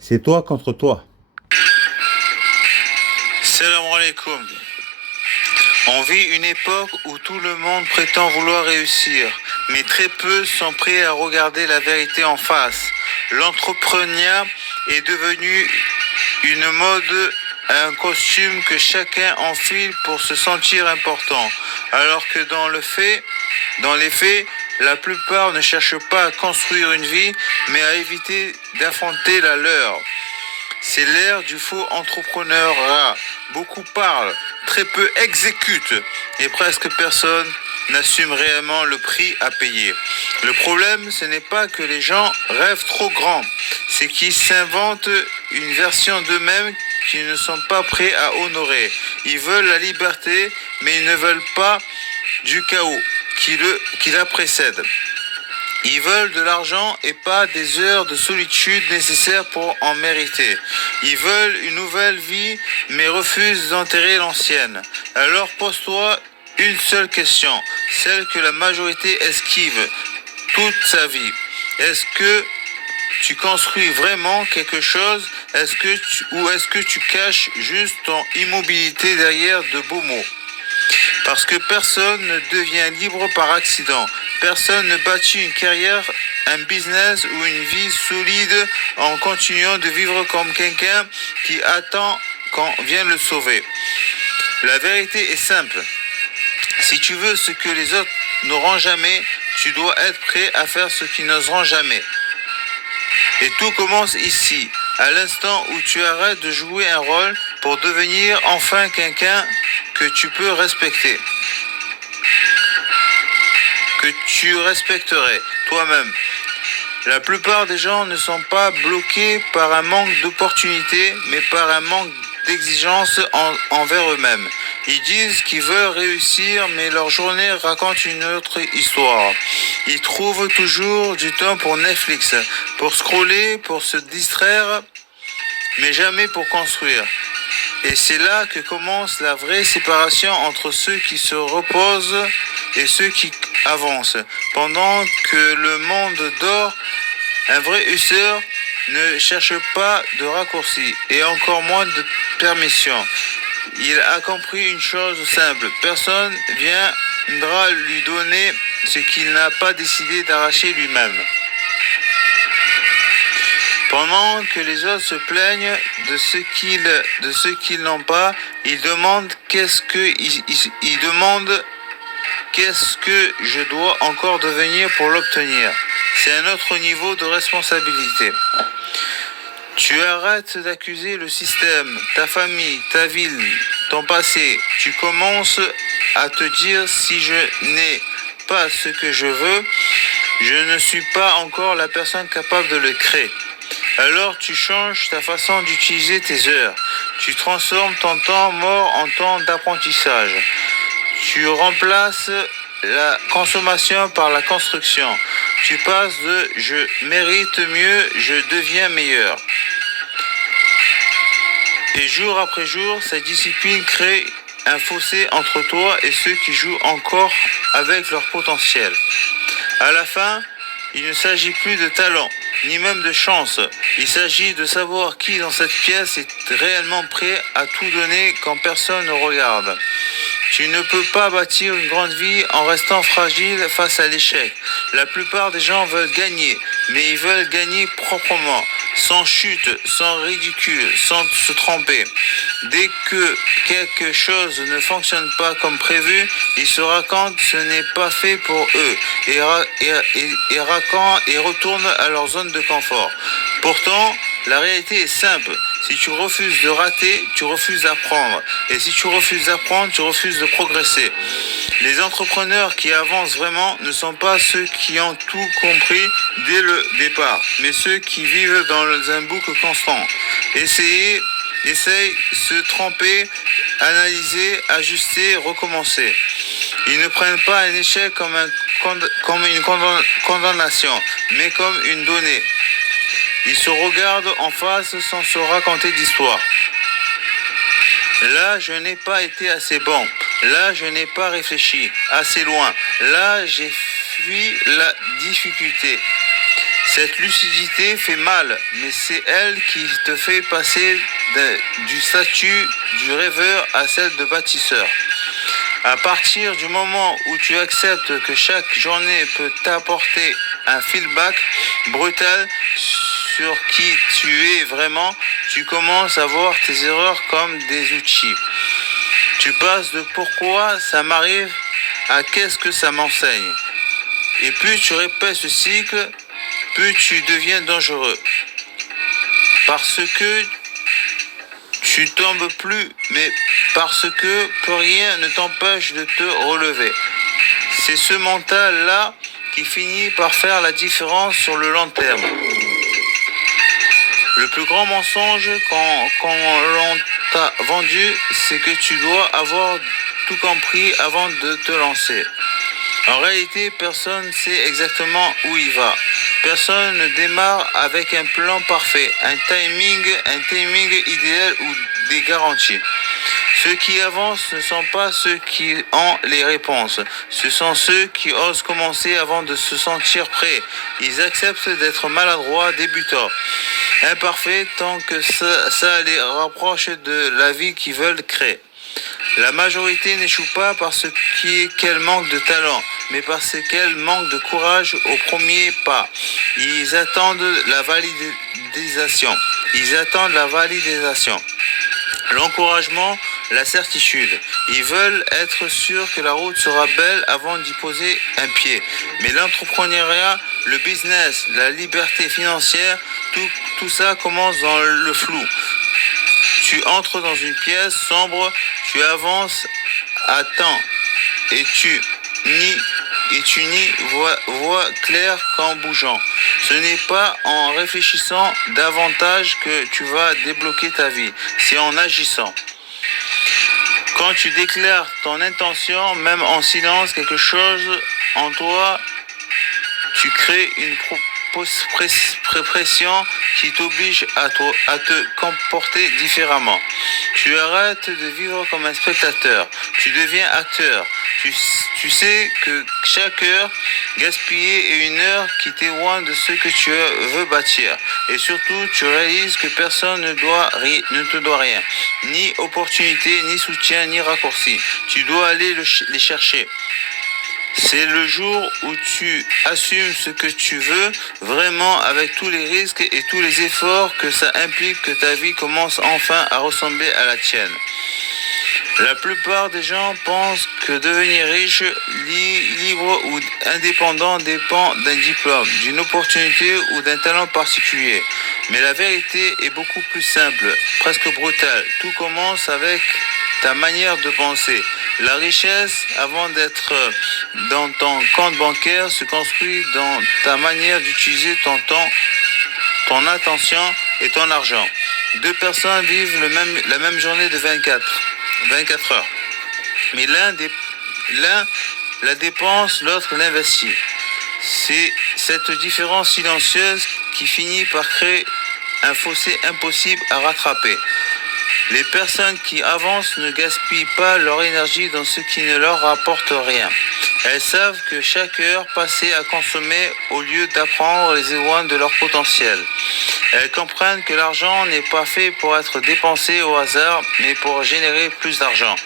C'est toi contre toi. Salam alaikum. On vit une époque où tout le monde prétend vouloir réussir, mais très peu sont prêts à regarder la vérité en face. L'entrepreneuriat est devenu une mode, un costume que chacun enfile pour se sentir important, alors que dans les faits, la plupart ne cherchent pas à construire une vie, mais à éviter d'affronter la leur. C'est l'ère du faux entrepreneuriat. Beaucoup parlent, très peu exécutent et presque personne n'assume réellement le prix à payer. Le problème, ce n'est pas que les gens rêvent trop grand, c'est qu'ils s'inventent une version d'eux-mêmes qu'ils ne sont pas prêts à honorer. Ils veulent la liberté, mais ils ne veulent pas du chaos qui la précède. Ils veulent de l'argent et pas des heures de solitude nécessaires pour en mériter. Ils veulent une nouvelle vie mais refusent d'enterrer l'ancienne. Alors pose-toi une seule question, celle que la majorité esquive toute sa vie. Est-ce que tu construis vraiment quelque chose ou est-ce que tu caches juste ton immobilité derrière de beaux mots? Parce que personne ne devient libre par accident. Personne ne bâtit une carrière, un business ou une vie solide en continuant de vivre comme quelqu'un qui attend qu'on vienne le sauver. La vérité est simple. Si tu veux ce que les autres n'auront jamais, tu dois être prêt à faire ce qu'ils n'oseront jamais. Et tout commence ici, à l'instant où tu arrêtes de jouer un rôle pour devenir enfin quelqu'un que tu peux respecter, que tu respecterais toi-même. La plupart des gens ne sont pas bloqués par un manque d'opportunités, mais par un manque d'exigence envers eux-mêmes. Ils disent qu'ils veulent réussir, mais leur journée raconte une autre histoire. Ils trouvent toujours du temps pour Netflix, pour scroller, pour se distraire, mais jamais pour construire. Et c'est là que commence la vraie séparation entre ceux qui se reposent et ceux qui avancent. Pendant que le monde dort, un vrai husseur ne cherche pas de raccourci et encore moins de permission. Il a compris une chose simple. Personne viendra lui donner ce qu'il n'a pas décidé d'arracher lui-même. Pendant que les autres se plaignent de ce qu'ils n'ont pas, ils demandent ils demandent qu'est-ce que je dois encore devenir pour l'obtenir. C'est un autre niveau de responsabilité. Tu arrêtes d'accuser le système, ta famille, ta ville, ton passé. Tu commences à te dire si je n'ai pas ce que je veux, je ne suis pas encore la personne capable de le créer. Alors tu changes ta façon d'utiliser tes heures. Tu transformes ton temps mort en temps d'apprentissage. Tu remplaces la consommation par la construction. Tu passes de je mérite mieux, je deviens meilleur. Et jour après jour, cette discipline crée un fossé entre toi et ceux qui jouent encore avec leur potentiel. À la fin, il ne s'agit plus de talent, ni même de chance. Il s'agit de savoir qui dans cette pièce est réellement prêt à tout donner quand personne ne regarde. Tu ne peux pas bâtir une grande vie en restant fragile face à l'échec. La plupart des gens veulent gagner, mais ils veulent gagner proprement, sans chute, sans ridicule, sans se tromper. Dès que quelque chose ne fonctionne pas comme prévu, ils se racontent que ce n'est pas fait pour eux et retournent à leur zone de confort. Pourtant, la réalité est simple. Si tu refuses de rater, tu refuses d'apprendre. Et si tu refuses d'apprendre, tu refuses de progresser. Les entrepreneurs qui avancent vraiment ne sont pas ceux qui ont tout compris dès le départ, mais ceux qui vivent dans un boucle constant. Essayent, se tromper, analyser, ajuster, recommencer. Ils ne prennent pas un échec comme une condamnation, mais comme une donnée. Ils se regardent en face sans se raconter d'histoire. Là, je n'ai pas été assez bon. Là, je n'ai pas réfléchi assez loin. Là, j'ai fui la difficulté. Cette lucidité fait mal, mais c'est elle qui te fait passer du statut du rêveur à celle de bâtisseur. À partir du moment où tu acceptes que chaque journée peut t'apporter un feedback brutal sur qui tu es vraiment, tu commences à voir tes erreurs comme des outils. Tu passes de pourquoi ça m'arrive à qu'est-ce que ça m'enseigne. Et plus tu répètes ce cycle, plus tu deviens dangereux. Parce que tu tombes plus, mais parce que plus rien ne t'empêche de te relever. C'est ce mental-là qui finit par faire la différence sur le long terme. Le plus grand mensonge quand l'on t'a vendu, c'est que tu dois avoir tout compris avant de te lancer. En réalité, personne ne sait exactement où il va. Personne ne démarre avec un plan parfait, un timing idéal ou des garanties. Ceux qui avancent ne sont pas ceux qui ont les réponses. Ce sont ceux qui osent commencer avant de se sentir prêts. Ils acceptent d'être maladroits, débutants, imparfaits tant que ça les rapproche de la vie qu'ils veulent créer. La majorité n'échoue pas parce qu'elle manque de talent, mais parce qu'elle manque de courage au premier pas. Ils attendent la validation. L'encouragement, la certitude. Ils veulent être sûrs que la route sera belle avant d'y poser un pied. Mais l'entrepreneuriat, le business, la liberté financière, tout ça commence dans le flou. Tu entres dans une pièce sombre, tu avances à temps et tu n'y vois clair qu'en bougeant. Ce n'est pas en réfléchissant davantage que tu vas débloquer ta vie, c'est en agissant. Quand tu déclares ton intention, même en silence, quelque chose en toi, tu crées une pression qui t'oblige à te comporter différemment. Tu arrêtes de vivre comme un spectateur, tu deviens acteur. Tu sais que chaque heure gaspillée est une heure qui t'éloigne de ce que tu veux bâtir. Et surtout, tu réalises que personne ne te doit rien. Ni opportunité, ni soutien, ni raccourci. Tu dois aller les chercher. C'est le jour où tu assumes ce que tu veux vraiment avec tous les risques et tous les efforts que ça implique que ta vie commence enfin à ressembler à la tienne. La plupart des gens pensent que devenir riche, libre ou indépendant dépend d'un diplôme, d'une opportunité ou d'un talent particulier. Mais la vérité est beaucoup plus simple, presque brutale. Tout commence avec ta manière de penser. La richesse, avant d'être dans ton compte bancaire, se construit dans ta manière d'utiliser ton temps, ton attention et ton argent. Deux personnes vivent la même journée de 24 heures. Mais l'un la dépense, l'autre l'investit. C'est cette différence silencieuse qui finit par créer un fossé impossible à rattraper. Les personnes qui avancent ne gaspillent pas leur énergie dans ce qui ne leur rapporte rien. Elles savent que chaque heure passée à consommer au lieu d'apprendre les éloigne de leur potentiel. Elles comprennent que l'argent n'est pas fait pour être dépensé au hasard, mais pour générer plus d'argent.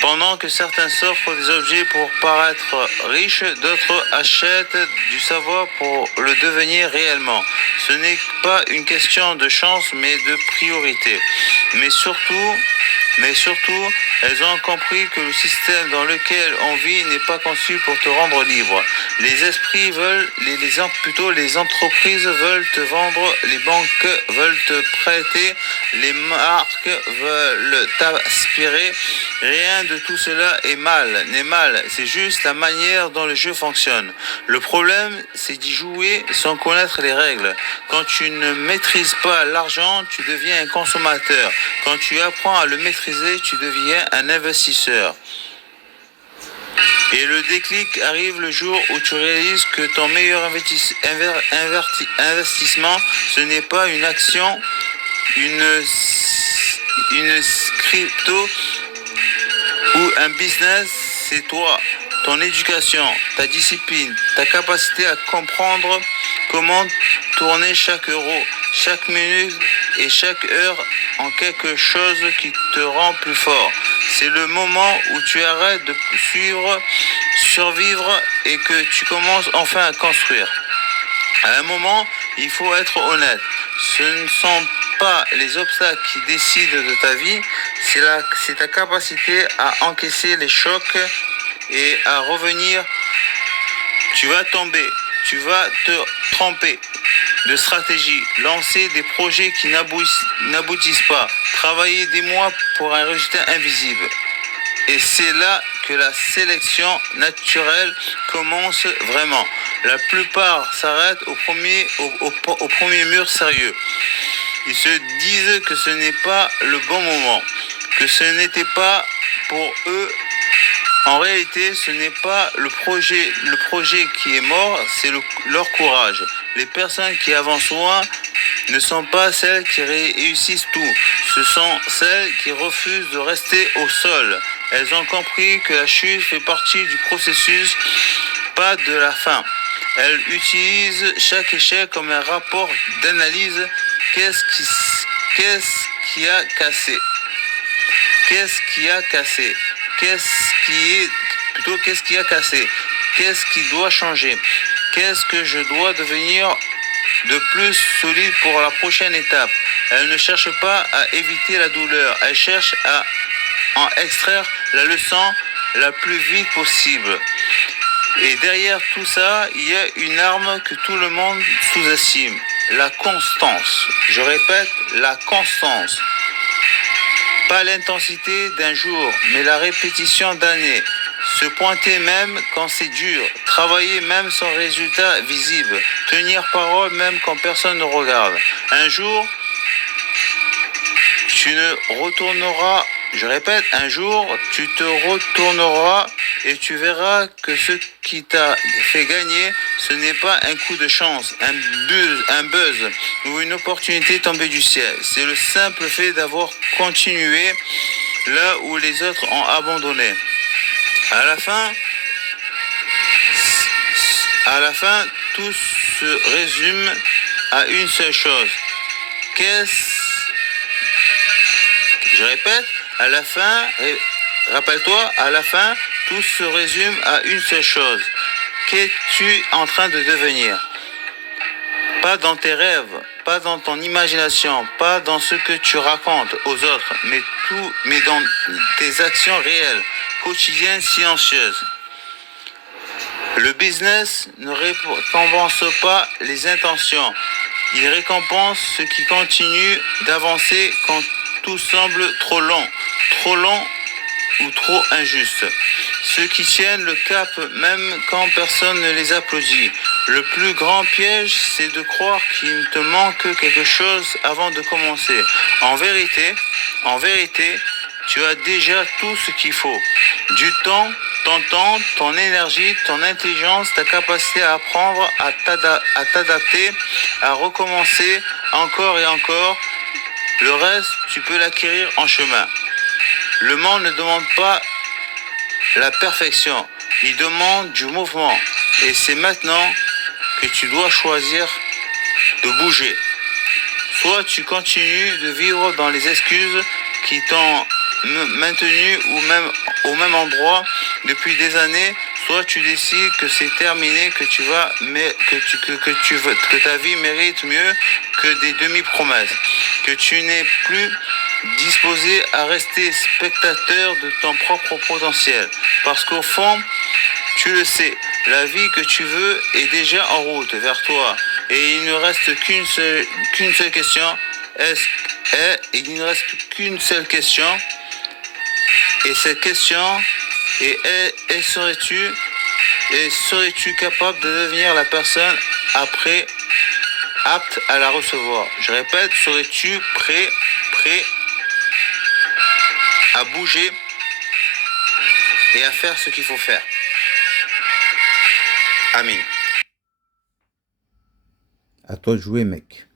Pendant que certains s'offrent des objets pour paraître riches, d'autres achètent du savoir pour le devenir réellement. Ce n'est pas une question de chance, mais de priorité. Mais surtout, elles ont compris que le système dans lequel on vit n'est pas conçu pour te rendre libre. Les esprits veulent, les entreprises veulent te vendre, les banques veulent te prêter, les marques veulent t'aspirer. Rien de tout cela n'est mal, c'est juste la manière dont le jeu fonctionne. Le problème, c'est d'y jouer sans connaître les règles. Quand tu ne maîtrises pas l'argent, tu deviens un consommateur. Quand tu apprends à le maîtriser, tu deviens un investisseur. Et le déclic arrive le jour où tu réalises que ton meilleur investissement, ce n'est pas une action, une crypto ou un business, c'est toi, ton éducation, ta discipline, ta capacité à comprendre Comment tourner chaque euro, chaque minute et chaque heure en quelque chose qui te rend plus fort. C'est le moment où tu arrêtes de survivre et que tu commences enfin à construire. À un moment, il faut être honnête. Ce ne sont pas les obstacles qui décident de ta vie, c'est ta capacité à encaisser les chocs et à revenir. Tu vas tomber, tu vas te tromper de stratégie, lancer des projets qui n'aboutissent pas, travailler des mois pour un résultat invisible. Et c'est là que la sélection naturelle commence vraiment. La plupart s'arrêtent au premier mur sérieux. Ils se disent que ce n'est pas le bon moment, que ce n'était pas pour eux. En réalité, ce n'est pas le projet qui est mort, c'est leur courage. Les personnes qui avancent loin ne sont pas celles qui réussissent tout. Ce sont celles qui refusent de rester au sol. Elles ont compris que la chute fait partie du processus, pas de la fin. Elles utilisent chaque échec comme un rapport d'analyse. Qu'est-ce qui a cassé? Qu'est-ce qui a cassé? Qu'est-ce qui a cassé? Qu'est-ce qui doit changer? Qu'est-ce que je dois devenir de plus solide pour la prochaine étape? Elle ne cherche pas à éviter la douleur, elle cherche à en extraire la leçon la plus vite possible. Et derrière tout ça, il y a une arme que tout le monde sous-estime, la constance. Je répète, la constance. Pas l'intensité d'un jour, mais la répétition d'années. Se pointer même quand c'est dur, travailler même sans résultat visible, tenir parole même quand personne ne regarde. Un jour, tu ne retourneras, je répète, un jour, tu te retourneras et tu verras que ce qui t'a fait gagner, ce n'est pas un coup de chance, un buzz ou une opportunité tombée du ciel. C'est le simple fait d'avoir continué là où les autres ont abandonné. À la fin, tout se résume à une seule chose. Je répète, à la fin, rappelle-toi, à la fin, tout se résume à une seule chose. Qu'es-tu en train de devenir? Pas dans tes rêves, pas dans ton imagination, pas dans ce que tu racontes aux autres, mais dans tes actions réelles, quotidiennes, silencieuses. Le business ne récompense pas les intentions. Il récompense ceux qui continuent d'avancer quand tout semble trop long ou trop injuste. Ceux qui tiennent le cap même quand personne ne les applaudit. Le plus grand piège, c'est de croire qu'il te manque quelque chose avant de commencer. En vérité, tu as déjà tout ce qu'il faut. Du temps, ton énergie, ton intelligence, ta capacité à apprendre, à t'adapter, à recommencer encore et encore. Le reste, tu peux l'acquérir en chemin. Le monde ne demande pas la perfection, il demande du mouvement. Et c'est maintenant que tu dois choisir de bouger. Soit tu continues de vivre dans les excuses qui t'ont maintenu au même endroit depuis des années, soit tu décides que c'est terminé, que ta vie mérite mieux que des demi-promesses, que tu n'es plus disposé à rester spectateur de ton propre potentiel. Parce qu'au fond, tu le sais, la vie que tu veux est déjà en route vers toi. Et il ne reste qu'une seule question. Il ne reste qu'une seule question. Et cette question est serais-tu capable de devenir la personne apte à la recevoir? Je répète, serais-tu prêt à bouger et à faire ce qu'il faut faire? Amin. À toi de jouer, mec.